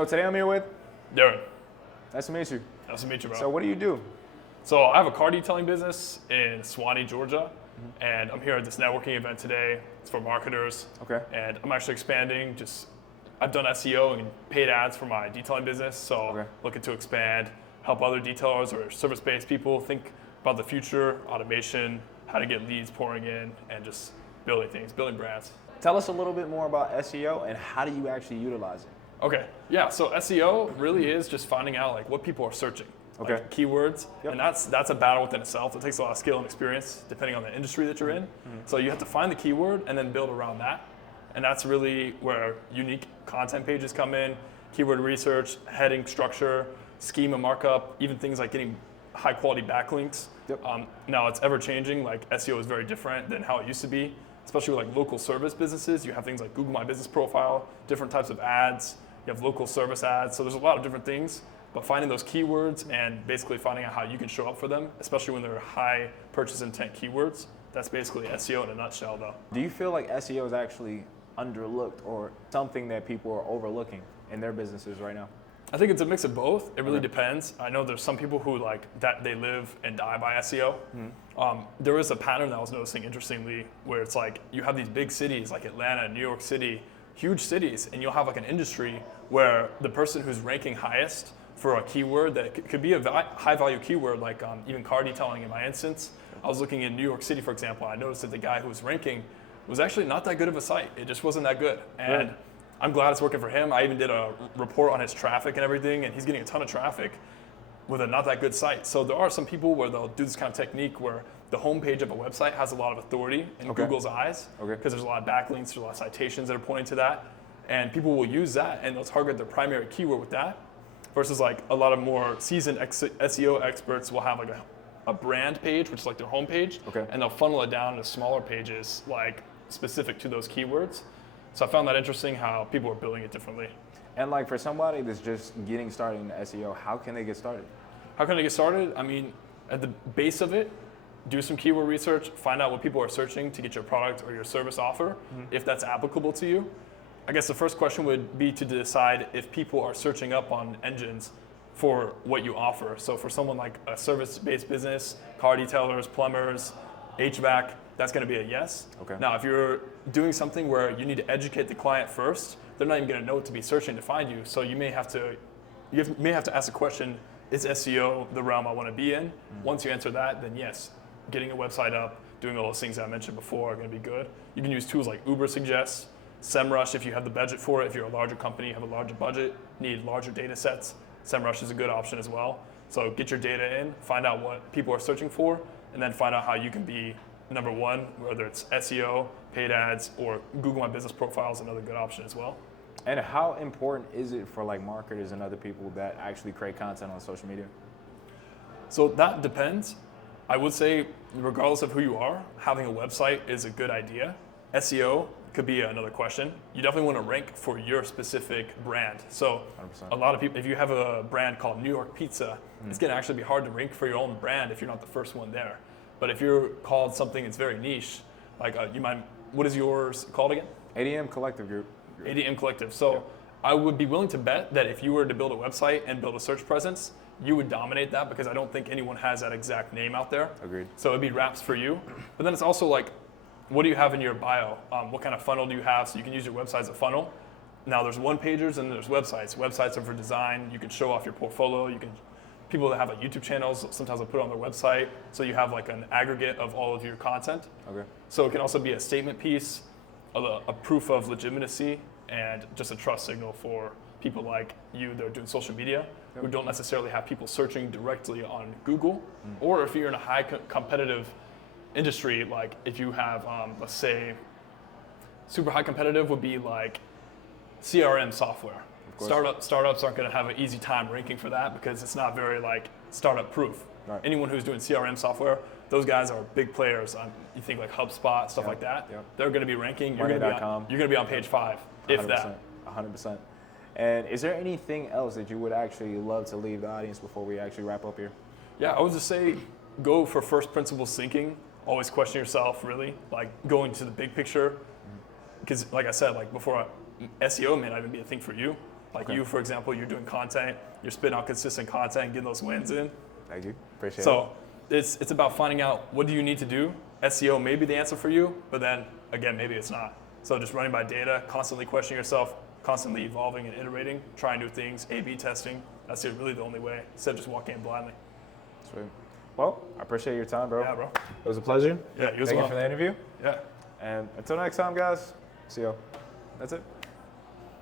So today I'm here with Darren. Nice to meet you. Nice to meet you, bro. So what do you do? So I have a car detailing business in Suwanee, Georgia, and I'm here at this networking event today. It's for marketers. Okay. And I'm actually expanding. I've done SEO and paid ads for my detailing business, so looking to expand, help other detailers or service-based people think about the future, automation, how to get leads pouring in, and just building things, building brands. Tell us a little bit more about SEO and how do you actually utilize it? Okay, yeah, so SEO really is just finding out like what people are searching. Okay. Like keywords, and that's a battle within itself. It takes a lot of skill and experience depending on the industry that you're in. So you have to find the keyword and then build around that. And that's really where unique content pages come in, keyword research, heading structure, schema markup, even things like getting high quality backlinks. Now it's ever changing, like SEO is very different than how it used to be, especially with like local service businesses. You have things like Google My Business Profile, different types of ads, you have local service ads, so there's a lot of different things. But finding those keywords and basically finding out how you can show up for them, especially when they're high purchase intent keywords, that's basically SEO in a nutshell though. Do you feel like SEO is actually underlooked or something that people are overlooking in their businesses right now? I think it's a mix of both. It really depends. I know there's some people who like that they live and die by SEO. There is a pattern that I was noticing interestingly where it's like you have these big cities like Atlanta, New York City, huge cities, and you'll have like an industry where the person who's ranking highest for a keyword that could be a high value keyword, like even car detailing in my instance. I was looking in New York City, for example, and I noticed that the guy who was ranking was actually not that good of a site. It just wasn't that good. And I'm glad it's working for him. I even did a report on his traffic and everything, and he's getting a ton of traffic with a not that good site. So there are some people where they'll do this kind of technique where the homepage of a website has a lot of authority in Google's eyes, because there's a lot of backlinks, there's a lot of citations that are pointing to that. And people will use that and they'll target their primary keyword with that. Versus like a lot of more seasoned SEO experts will have like a brand page, which is like their homepage, and they'll funnel it down into smaller pages like specific to those keywords. So I found that interesting how people are building it differently. And like for somebody that's just getting started in SEO, how can they get started? How can they get started? I mean, at the base of it, do some keyword research, find out what people are searching to get your product or your service offer, if that's applicable to you. I guess the first question would be to decide if people are searching up on engines for what you offer. So for someone like a service-based business, car detailers, plumbers, HVAC, that's going to be a yes. Now, if you're doing something where you need to educate the client first, they're not even going to know what to be searching to find you. So you may have to ask the question, is SEO the realm I want to be in? Once you answer that, then yes, getting a website up, doing all those things that I mentioned before are going to be good. You can use tools like Uber Suggest, SEMrush if you have the budget for it. If you're a larger company, you have a larger budget, need larger data sets, SEMrush is a good option as well. So get your data in, find out what people are searching for, and then find out how you can be number one, whether it's SEO, paid ads, or Google My Business Profile is another good option as well. And how important is it for like marketers and other people that actually create content on social media? So that depends. I would say regardless of who you are, having a website is a good idea. SEO could be another question. You definitely want to rank for your specific brand. So 100%. A lot of people, if you have a brand called New York Pizza, it's going to actually be hard to rank for your own brand if you're not the first one there. But if you're called something that's very niche, like what is yours called again? ADM Collective Group. ADM Collective. So I would be willing to bet that if you were to build a website and build a search presence, you would dominate that because I don't think anyone has that exact name out there. Agreed. So it'd be wraps for you. But then it's also like, what do you have in your bio? What kind of funnel do you have? So you can use your website as a funnel. Now there's one-pagers and there's websites. Websites are for design. You can show off your portfolio. People that have like YouTube channels, sometimes they'll put it on their website. So you have like an aggregate of all of your content. So it can also be a statement piece, a proof of legitimacy, and just a trust signal for people like you that are doing social media who don't necessarily have people searching directly on Google. Or if you're in a high competitive industry, like if you have, let's say, super high competitive would be like CRM software. Startups aren't going to have an easy time ranking for that because it's not very like startup proof. Anyone who's doing CRM software, those guys are big players. You think like HubSpot, stuff like that. They're going to be ranking. You're going to be on page 5, if 100%, that. 100%. And is there anything else that you would actually love to leave the audience before we actually wrap up here? Yeah, I would just say go for first principles thinking. Always question yourself, really, like going to the big picture. Because like I said, like before, SEO may not even be a thing for you. Like Okay. you, for example, you're doing content, you're spitting out consistent content, getting those wins in. Thank you. Appreciate it. So it's about finding out what do you need to do. SEO may be the answer for you, but then again, maybe it's not. So just running by data, constantly questioning yourself, constantly evolving and iterating, trying new things, A/B testing. That's really the only way, instead of just walking in blindly. Sweet. Well, I appreciate your time, bro. Yeah, bro. It was a pleasure. Yeah, you as Thank well. you for the interview. Yeah. And until next time, guys, see you. That's it.